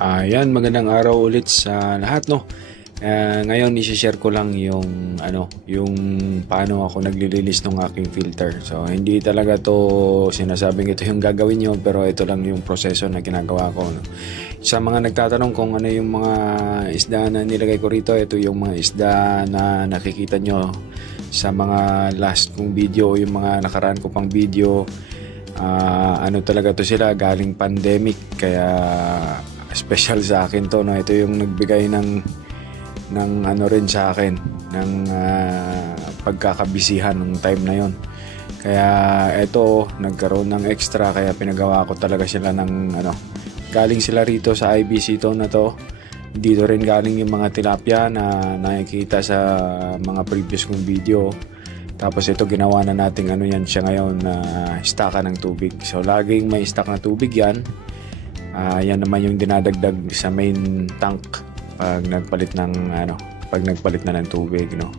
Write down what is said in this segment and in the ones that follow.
Ayan, magandang araw ulit sa lahat, no. Ngayon i-share ko lang yung paano ako naglilinis ng aking filter. So hindi talaga to sinasabing ito yung gagawin niyo, pero ito lang yung proseso na ginagawa ko, no. Sa mga nagtatanong kung ano yung mga isda na nilagay ko rito, ito yung mga isda na nakikita nyo sa mga last kong video, yung mga nakaraan ko pang video. Talaga to sila, galing pandemic, kaya special sa akin to, no. Ito yung nagbigay ng rin sa akin ng pagkakabisihan ng time na yon. Kaya ito nagkaroon ng extra, kaya pinagawa ko talaga sila ng galing sila rito sa IBC to na to. Dito rin galing yung mga tilapia na nakikita sa mga previous kong video. Tapos ito ginawa na natin yan siya ngayon na stockan ng tubig. So laging may stock na tubig yan. Yan naman yung dinadagdag sa main tank pag nagpalit na ng tubig, no.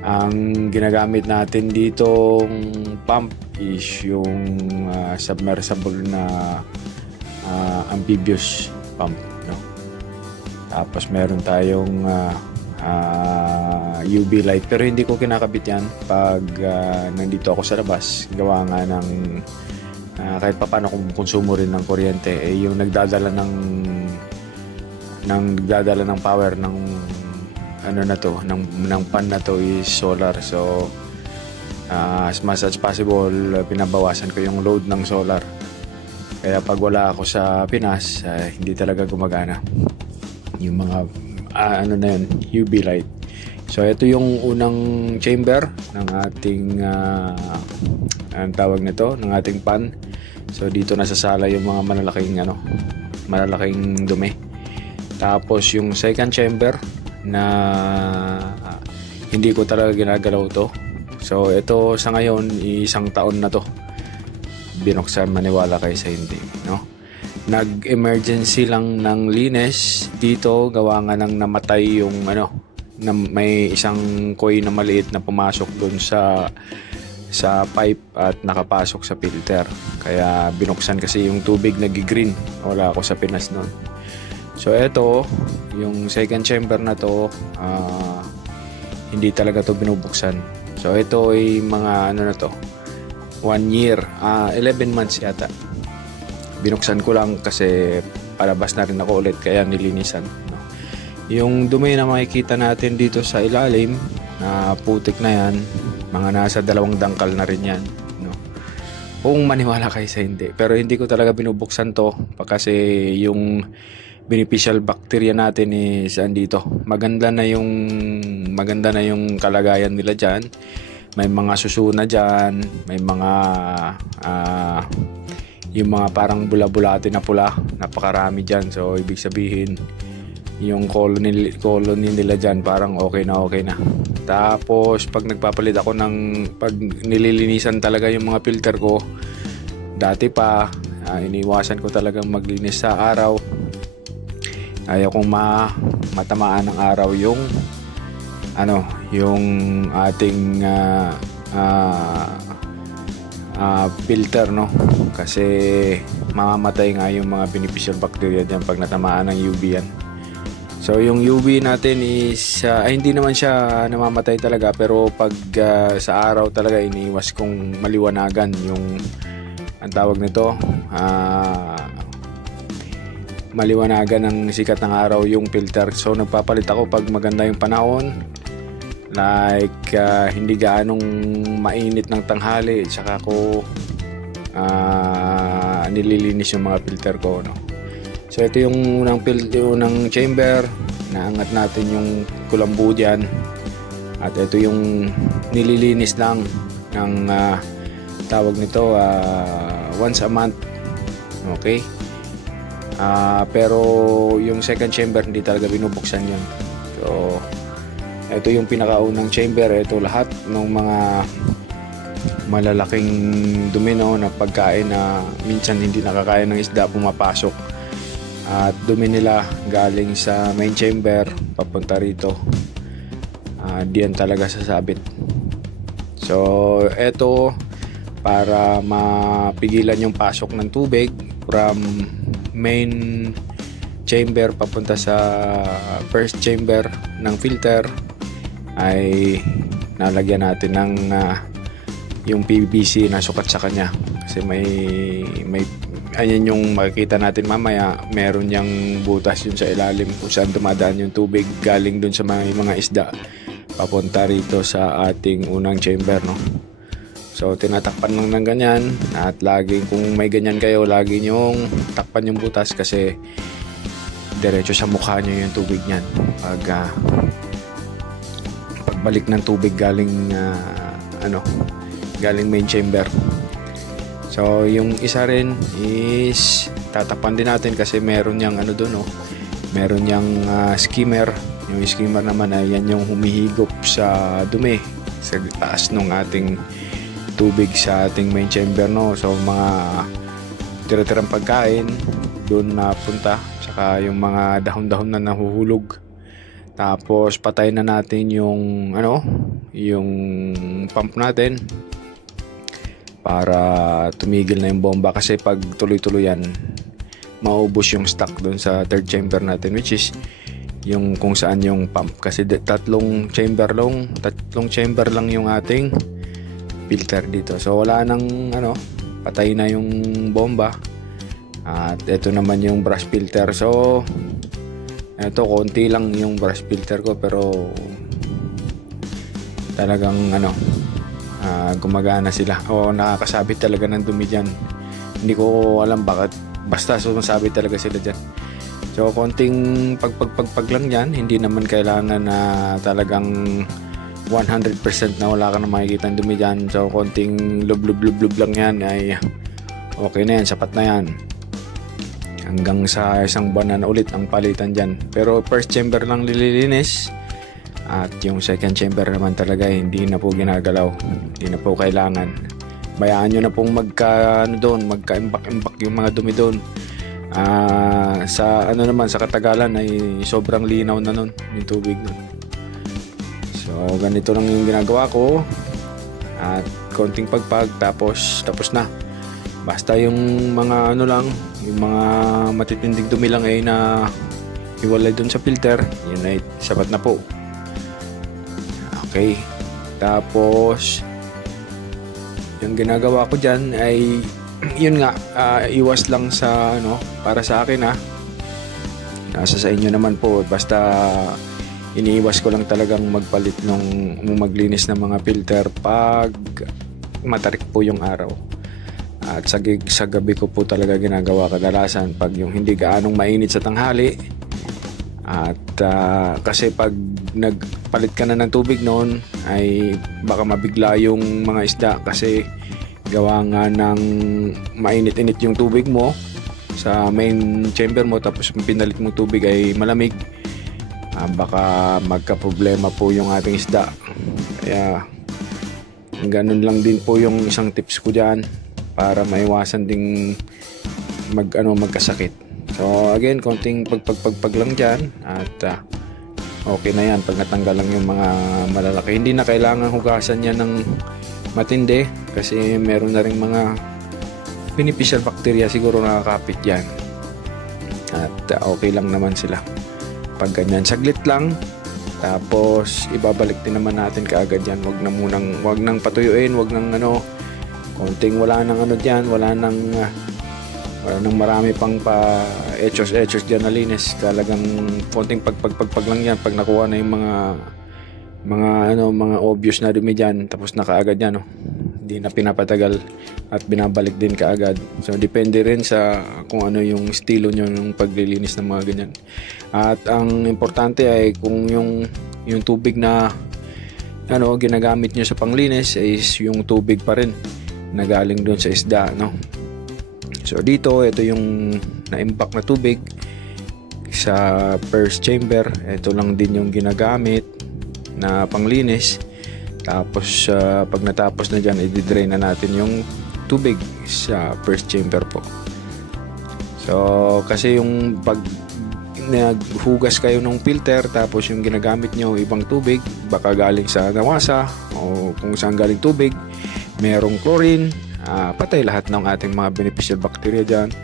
Ang ginagamit natin ditong pump is yung submersible na amphibious pump, no. Tapos meron tayong UV light, pero hindi ko kinakabit yan pag nandito ako sa labas. Gawa nga ng kahit paano kung konsumo rin ng kuryente, yung nagdadala ng power ng ng pan na to is solar. So as much as possible, pinabawasan ko yung load ng solar. Kaya pag wala ako sa Pinas, hindi talaga gumagana yung mga UV light. So ito yung unang chamber ng ating ang tawag nito, ng ating pan. So dito nasasala yung mga malalaking dumi. Tapos yung second chamber na hindi ko talaga ginagalaw to. So ito sa ngayon, isang taon na to binuksan, maniwala kayo sa hindi, no. Nag-emergency lang ng linis dito, gawa nga nang namatay yung na may isang koi na maliit na pumasok doon sa pipe at nakapasok sa filter. Kaya binuksan kasi yung tubig, nag-green. Wala ako sa Pinas noon. So eto, yung second chamber na to, hindi talaga to binubuksan. So ito ay mga 1 year, 11 months yata. Binuksan ko lang kasi palabas na rin ako ulit, kaya nilinisan, no? Yung dumi na makikita natin dito sa ilalim, na putik na yan, mga nasa 2 dangkal na rin yan, no? Kung maniwala kayo sa hindi, pero hindi ko talaga binubuksan to kasi yung beneficial bacteria natin is andito. Maganda na yung kalagayan nila dyan. May mga susuna dyan, may mga yung mga parang bula-bulate na pula, napakarami dyan. So ibig sabihin yung colony nila dyan parang okay na. Tapos pag nagpapalit ako pag nililinisan talaga yung mga filter ko, dati pa iniwasan ko talagang maglinis sa araw. Ayaw kong matamaan ng araw yung ating filter, no, kasi mamamatay nga yung mga beneficial bacteria diyan pag natamaan ng UV yan. So yung UV natin is hindi naman siya namamatay talaga, pero pag sa araw talaga iniiwas kong maliwanagan yung ang tawag nito, maliwanagan ng sikat ng araw yung filter. So nagpapalit ako pag maganda yung panahon, like hindi gaanong mainit ng tanghali, saka ko nililinis yung mga filter ko, no. So ito yung unang chamber, naangat natin yung kulambu dyan, at ito yung nililinis lang ng tawag nito once a month, okay. Pero yung second chamber hindi talaga binubuksan yun. So ito yung pinakaunang chamber. Ito lahat ng mga malalaking dumi, no, na pagkain na minsan hindi nakakain ng isda pumapasok, at dumi nila galing sa main chamber papunta rito, diyan talaga sasabit. So ito para mapigilan yung pasok ng tubig from main chamber papunta sa first chamber ng filter ay nalagyan natin ng yung PVC na sukat sa kanya, kasi may ayan yung makikita natin mamaya, meron yung butas yun sa ilalim kung saan dumadaan yung tubig galing dun sa mga isda papunta rito sa ating unang chamber, no? So tinatakpan lang ng ganyan, at laging kung may ganyan kayo, lagi nyong takpan yung butas kasi diretso sa mukha nyo yung tubig nyan pagbalik ng tubig galing galing main chamber. So yung isa rin is tatakpan din natin kasi meron yang meron yang skimmer. Yung skimmer naman ay yan yung humihigop sa dumi sa taas ng ating tubig sa ating main chamber, no? So mga tira-tirang pagkain doon napunta, saka yung mga dahon-dahon na nahuhulog. Tapos patay na natin yung yung pump natin para tumigil na yung bomba, kasi pag tuloy-tuloy yan maubos yung stock doon sa third chamber natin, which is yung kung saan yung pump, kasi tatlong chamber lang yung ating filter dito. So wala nang patay na yung bomba, at ito naman yung brush filter. So ito konti lang yung brush filter ko, pero talagang gumagana sila o nakakasabit talaga ng dumi dyan. Hindi ko alam bakit, basta sumasabit talaga sila dyan. So konting pagpagpagpag lang yan, hindi naman kailangan na talagang 100% na wala ka na makikita ng dumi dyan. So konting lub-lub-lub lang yan ay okay na yan, sapat na yan. Hanggang sa isang buwan na ulit ang palitan dyan. Pero first chamber lang nililinis, at yung second chamber naman talaga hindi na po ginagalaw, hindi na po kailangan. Bayaan nyo na pong magka-imbak-imbak yung mga dumi doon. Sa naman sa katagalan ay sobrang linaw na nun yung tubig nun. So ganito lang yung ginagawa ko, at konting pagpag tapos na. Basta yung mga yung mga matitinding dumi lang ay na hiwalay dun sa filter, yun ay sapat na po. Okay, tapos yung ginagawa ko dyan ay yun nga, iwas lang sa para sa akin nasa sa inyo naman po. Basta iniiwas ko lang talagang magpalit maglinis ng mga filter pag matarik po yung araw, at sa gabi ko po talaga ginagawa kadalasan pag yung hindi gaanong mainit sa tanghali. At kasi pag nagpalit ka na ng tubig noon ay baka mabigla yung mga isda, kasi gawa nga ng mainit-init yung tubig mo sa main chamber mo, tapos yung pinalit mong tubig ay malamig, baka magka-problema po yung ating isda. Kaya ganun lang din po yung isang tips ko dyan para maiwasan ding magkasakit. So again, konting pagpagpag lang dyan, at okay na yan pag natanggal lang yung mga malalaki. Hindi na kailangan hugasan yan ng matindi, kasi meron na rin mga beneficial bacteria siguro nakakapit yan, at okay lang naman sila pag ganyan. Saglit lang, tapos ibabalik din naman natin kaagad yan. Wag nang patuyuin, wag nang konting wala nang dyan, wala nang marami pang pa-echos dyan na linis. Talagang konting pagpag lang yan pag nakuha na yung mga obvious na dumi dyan, tapos na kaagad yan, hindi na pinapatagal at binabalik din kaagad. So depende rin sa kung ano yung estilo nyo ng paglilinis ng mga ganyan. At ang importante ay kung yung tubig na ginagamit nyo sa panglinis is yung tubig pa rin na galing doon sa isda, So dito, ito yung na-impact na tubig sa first chamber. Ito lang din yung ginagamit na panglinis. Tapos pag natapos na dyan, i-drain na natin yung tubig sa first chamber po. So kasi yung pag naghugas kayo ng filter tapos yung ginagamit nyo ibang tubig, baka galing sa nawasa o kung saan galing tubig, merong chlorine, patay lahat ng ating mga beneficial bacteria dyan,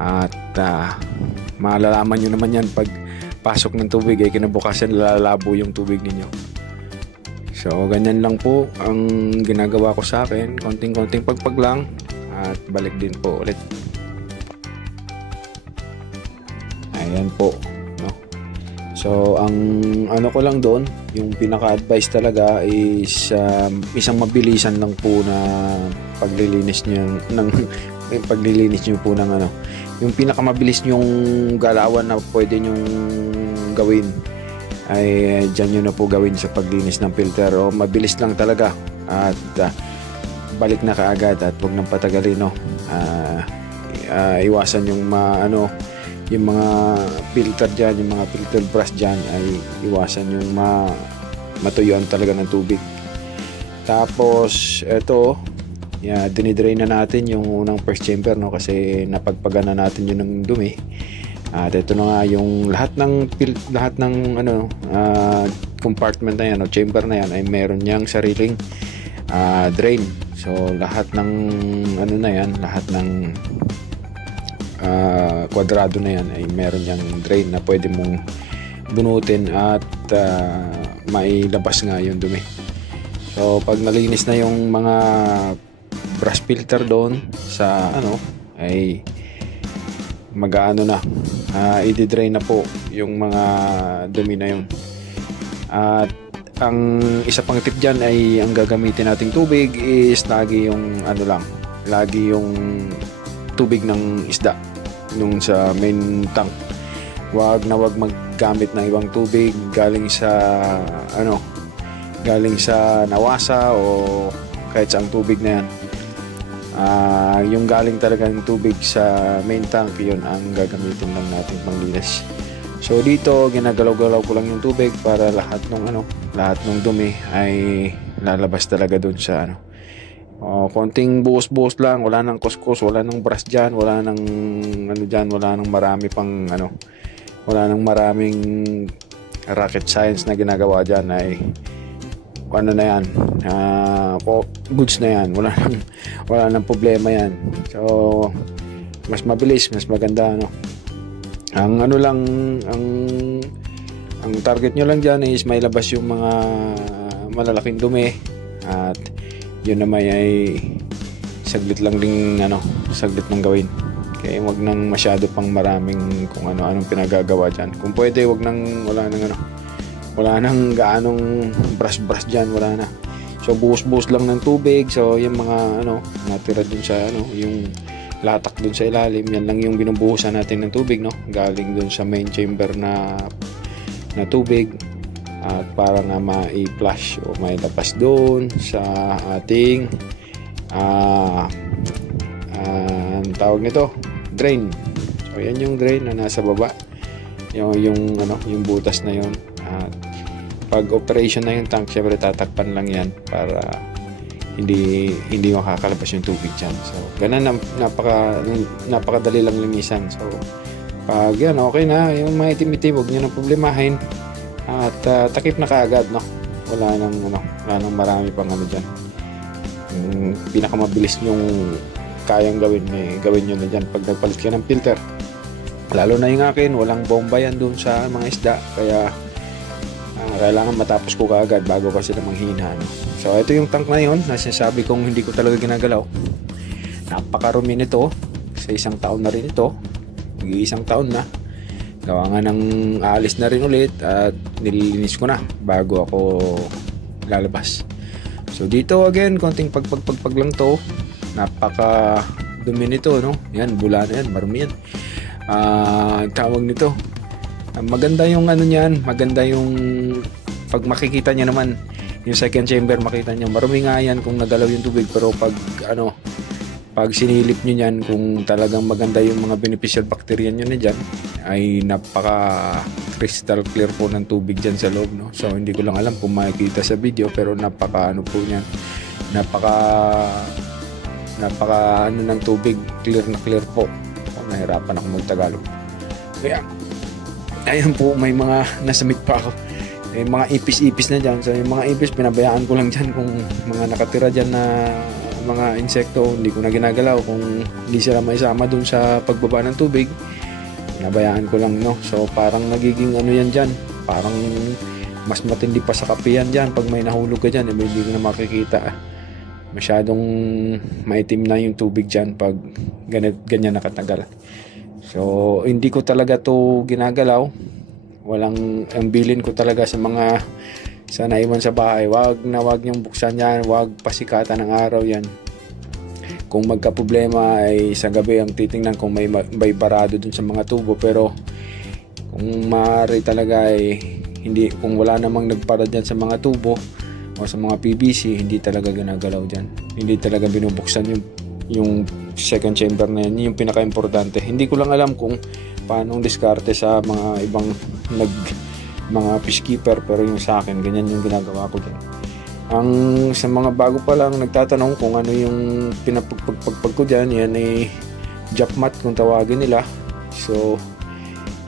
at malalaman nyo naman yan pag pasok ng tubig, kinabukasan lalabo yung tubig ninyo. So ganyan lang po ang ginagawa ko sa akin, konting-konting pagpag lang at balik din po ulit. Ayan po, no? So ang ano ko lang doon, yung pinaka-advice talaga is isang mabilisan lang po na paglilinis niyo ng paglilinis niyo po ng ano, yung pinakamabilis yung galawan na pwede nyong gawin ay dyan nyo na po gawin sa paglinis ng filter. O mabilis lang talaga at balik na kaagad at huwag nang patagalin, no? Iwasan yung yung mga filter dyan, yung mga filter brush dyan, ay iwasan yung matuyuan talaga ng tubig. Tapos eto, dinidrain na natin yung unang first chamber, no? Kasi napagpagan na natin yun ng dumi. At ito na nga yung lahat ng compartment na yan o chamber na yan ay meron niyang sariling drain. So lahat ng na yan, lahat ng kwadrado na yan ay meron niyang drain na pwede mong bunutin at mailabas nga yung dumi. So pag nalinis na yung mga brush filter doon sa ay mag-aano na, i-drain na po yung mga dumi na yun. At ang isa pang tip dyan ay ang gagamitin nating tubig is lagi yung lagi yung tubig ng isda nung sa main tank. Wag maggamit ng ibang tubig galing sa nawasa o kahit saang tubig na yan. Yung galing talaga ng tubig sa main tank, yun ang gagamitin lang natin panglinis. So dito ginagalaw-galaw ko lang yung tubig para lahat ng dumi ay lalabas talaga dun sa konting buhos-buhos lang, wala nang kuskus, wala nang brush dyan, wala nang wala nang marami pang wala nang maraming rocket science na ginagawa dyan. Ay na yan, goods na yan, wala nang problema yan. So mas mabilis, mas maganda, ang ang target nyo lang dyan is may labas yung mga malalaking dumi at yun naman ay saglit lang saglit lang gawin. Kaya wag nang masyado pang maraming kung anong pinagagawa dyan. Kung pwede wala nang gaanong brush dyan, wala na. So buhos-buhos lang ng tubig. So yung mga natira dun sa yung latak dun sa ilalim, yan lang yung binubuhusan natin ng tubig, galing dun sa main chamber na tubig, at para nga mai-flush o mailabas dun sa ating tawag nito, drain. So yan yung drain na nasa baba, yung butas na yun. At pag operation na yung tank, syempre tatakpan lang yan para hindi makakalabas yung tubig dyan. So ganun, napakadali lang linisan. So pag yan okay na, yung mga itim-itim, huwag nyo nang problemahin at takip na kaagad, wala nang marami pang dyan. Pinakamabilis yung kayang gawin nyo na dyan pag nagpalit ka ng filter. Lalo na yung akin, walang bomba yan doon sa mga isda, kaya kailangan matapos ko kaagad bago kasi na manghina. So ito yung tank na yun, nasasabi kong hindi ko talaga ginagalaw. Napakarumi nito, sa isang taon na rin ito, mag-iisang taon na. Gawa nga ng aalis na rin ulit at nililinis ko na bago ako lalabas. So dito again, konting pagpag lang to. Napaka dumi nito, yan, bula na yan, marumi yan. Tawag nito, maganda yung niyan, maganda yung pag makikita niya naman yung second chamber, makita niyo marumi nga yan kung nagalaw yung tubig. Pero pag sinilip nyo yan, kung talagang maganda yung mga beneficial bacteria nyo na dyan, ay napaka crystal clear po ng tubig dyan sa loob, So hindi ko lang alam kung makikita sa video, pero napaka po yan, napaka ng tubig, clear na clear po. Nahirapan ako magtagalog. Kaya ayan po, may mga nasamit pa ako, may mga ipis-ipis na dyan. So yung mga ipis, pinabayaan ko lang dyan. Kung mga nakatira dyan na mga insekto, hindi ko na ginagalaw. Kung hindi sila maisama dun sa pagbaba ng tubig, nabayaan ko lang, no. So parang nagiging ano yan dyan, parang mas matindi pa sa kape yan dyan pag may nahulog ka dyan, hindi ko na makikita. Masyadong maitim na yung tubig dyan pag ganyan nakatagal. So hindi ko talaga to ginagalaw. Ang bilin ko talaga sa mga naiwan sa bahay, wag niyong buksan yan, wag pasikatan ng araw yan. Kung magka-problema ay sa gabi ang titingnan kung may barado dun sa mga tubo, pero kung maaari talaga ay hindi, kung wala namang nagpara dyan sa mga tubo o sa mga PVC, hindi talaga ginagalaw dyan, hindi talaga binubuksan yung second chamber na yan. Yung pinaka-importante. Hindi ko lang alam kung paano diskarte sa mga ibang mga peacekeeper, pero yung sa akin ganyan yung ginagawa ko dyan. Ang sa mga bago pa lang nagtatanong kung ano yung pinapagpagpag ko dyan, yan ay jack mat kung tawagin nila. So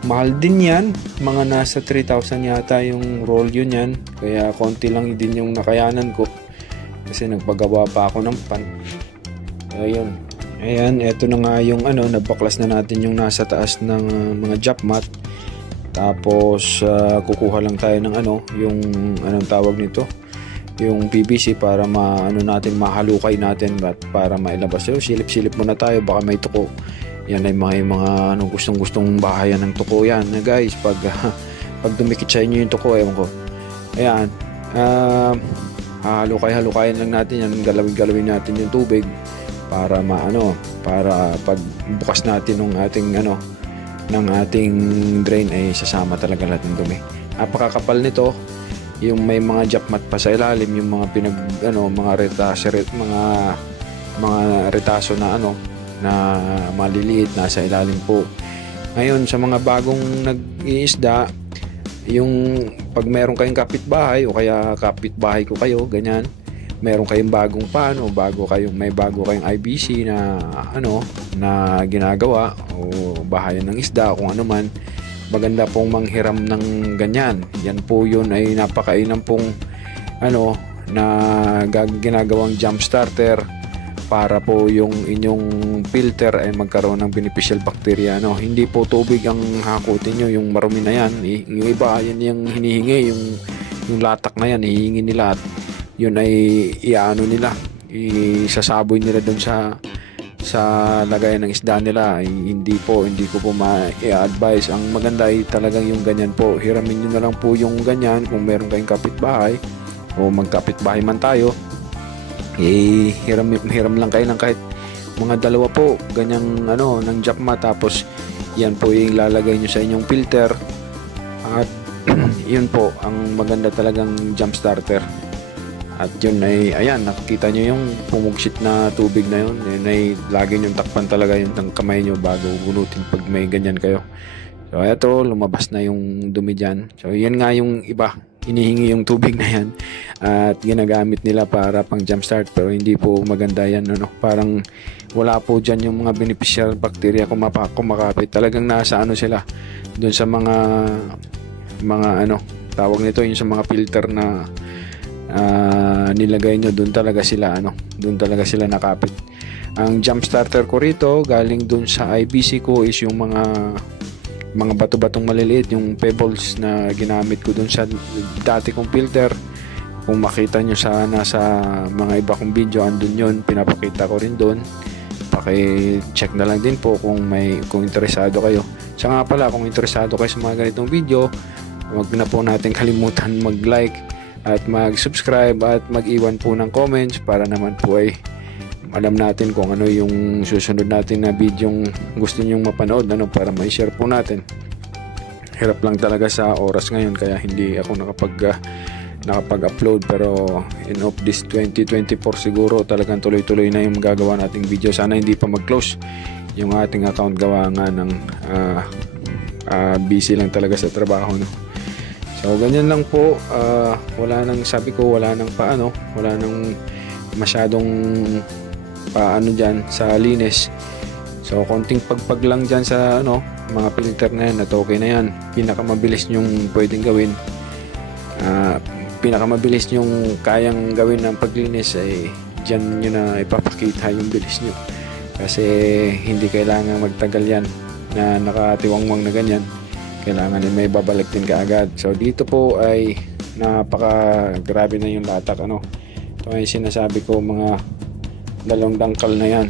mahal din yan, mga nasa 3,000 yata yung roll yun yan, kaya konti lang din yung nakayanan ko kasi nagpagawa pa ako ng pan. Ayun, ayan, eto na nga yung nabaklas na natin yung nasa taas ng mga jack mat. Tapos kukuha lang tayo ng yung anong tawag nito, yung PVC para mahalukay natin at para mailabas. So silip-silip muna tayo, baka may tuko. Yan ay mga gustong bahayan ng tuko yan, guys. Pag dumikit sa inyo yung tuko, ewan ko. Ayan, halukayin lang natin yan, galawin natin yung tubig para para pag bukas natin ng ating drain ay sasama talaga lahat ng dumi. Napakakapal nito. Yung may mga jack mat pa sa ilalim, yung mga mga retaso na maliliit nasa ilalim po. Ngayon sa mga bagong nag-iisda, yung pag meron kayong kapitbahay o kaya kapitbahay ko kayo, ganyan, meron kayong bagong may bago kayong IBC na na ginagawa o bahayan ng isda, kung ano man, maganda pong manghiram ng ganyan. Yan po yun ay napakainam pong na ginagawang jump starter para po yung inyong filter ay magkaroon ng beneficial bacteria. Hindi po tubig ang hakutin nyo, yung marumi na yan. Yung iba, yan yung hinihingi, yung latak na yan, hihingi nila at yun ay isasaboy nila doon sa lagayan ng isda nila. Hindi ko po ma-advise. Ang maganda ay talagang yung ganyan po, hiramin nyo na lang po yung ganyan kung meron kayong kapitbahay o magkapitbahay man tayo, hiram lang kayo ng kahit mga dalawa po ganyang ng jack mat, tapos yan po yung lalagay nyo sa inyong filter at yun po ang maganda talagang jump starter. At yun ay, ayan, nakikita nyo yung pumugsit na tubig na yun. Yun ay lagi nyo takpan talaga yung kamay nyo bago gulutin pag may ganyan kayo. So eto, lumabas na yung dumi dyan. So yan nga yung iba, hinihingi yung tubig na yan at ginagamit nila para pang jumpstart, pero hindi po maganda yan. Parang wala po dyan yung mga beneficial bacteria kumakapit. Talagang nasa sila dun sa mga tawag nito, yung sa mga filter na nilagay nyo, doon talaga sila nakapit. Ang jump starter ko rito galing doon sa IBC ko is yung mga bato-batong maliliit, yung pebbles na ginamit ko doon sa dati kong filter. Kung makita nyo nasa mga iba kong video, andun yun, pinapakita ko rin doon. Paki-check na lang din po kung interesado kayo. Siya nga pala, kung interesado kayo sa mga ganitong video, wag na po natin kalimutan mag-like at mag-subscribe at mag-iwan po ng comments para naman po ay alam natin kung ano yung susunod natin na video gusto nyong mapanood, para ma-share po natin. Hirap lang talaga sa oras ngayon kaya hindi ako nakapag-upload, pero in of this 2024 siguro talagang tuloy-tuloy na yung gagawa nating video. Sana hindi pa mag-close yung ating account, gawa nga ng busy lang talaga sa trabaho, So ganyan lang po, wala nang masyadong dyan sa linis. So konting pagpag lang dyan sa mga filter na yan at okay na yan. Pinakamabilis nyong pwedeng gawin, pinakamabilis nyong kayang gawin ng paglinis ay dyan nyo na ipapakita yung bilis nyo, kasi hindi kailangan magtagal yan. na nakatiwangwang na ganyan, kailangan ay may babalik din kaagad. So dito po ay grabe na yung latak, ano. Ito ay sinasabi ko, mga 2 dangkal na yan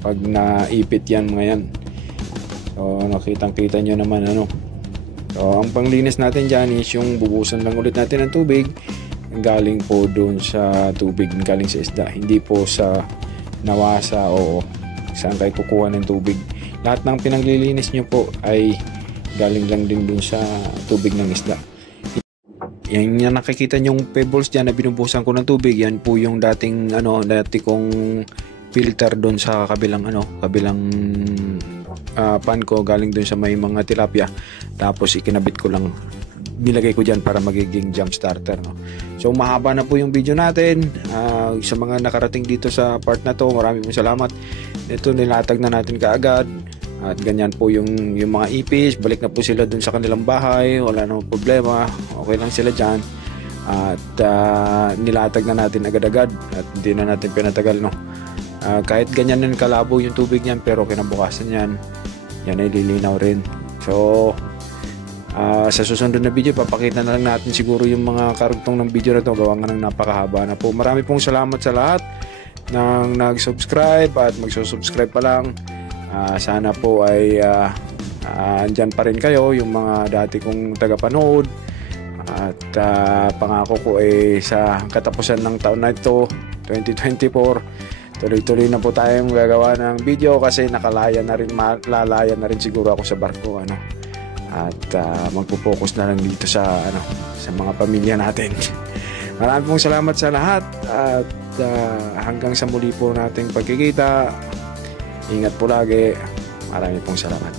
pag naipit yan mga yan. So nakitang-kita nyo naman, ano. So ang panglinis natin dyan is yung bubusan lang ulit natin ng tubig galing po doon sa tubig galing sa isda, hindi po sa nawasa o saan kayo kukuha ng tubig. Lahat ng pinaglilinis nyo po ay galing lang din doon sa tubig ng isda. Yan yung nakikita nyong pebbles dyan na binubusan ko ng tubig, yan po yung dati kong filter doon sa kabilang pan ko, galing doon sa may mga tilapia. Tapos ikinabit ko lang, nilagay ko dyan para magiging jump starter, no? So mahaba na po yung video natin. Sa mga nakarating dito sa part na to, maraming salamat. Ito nilatag na natin kaagad. At ganyan po yung mga ipis, balik na po sila dun sa kanilang bahay, wala namang problema, okay lang sila dyan. At nilatag na natin agad-agad at hindi na natin pinatagal, no. Kahit ganyan din kalabo yung tubig niyan, pero kinabukasan yan ay lilinaw rin. So sa susunod na video, papakita na lang natin siguro yung mga karugtong ng video na to, gawa nga ng napakahaba na po. Marami pong salamat sa lahat ng nag-subscribe at magsusubscribe pa lang. Sana po ay andyan pa rin kayo, yung mga dati kong tagapanood. At pangako ko ay sa katapusan ng taon na ito, 2024, tuloy-tuloy na po tayong gagawa ng video kasi lalaya na rin siguro ako sa barko, ano. At magpo-focus na lang dito sa mga pamilya natin. Maraming pong salamat sa lahat at hanggang sa muli po nating pagkikita. Ingat po lagi. Maraming pong salamat.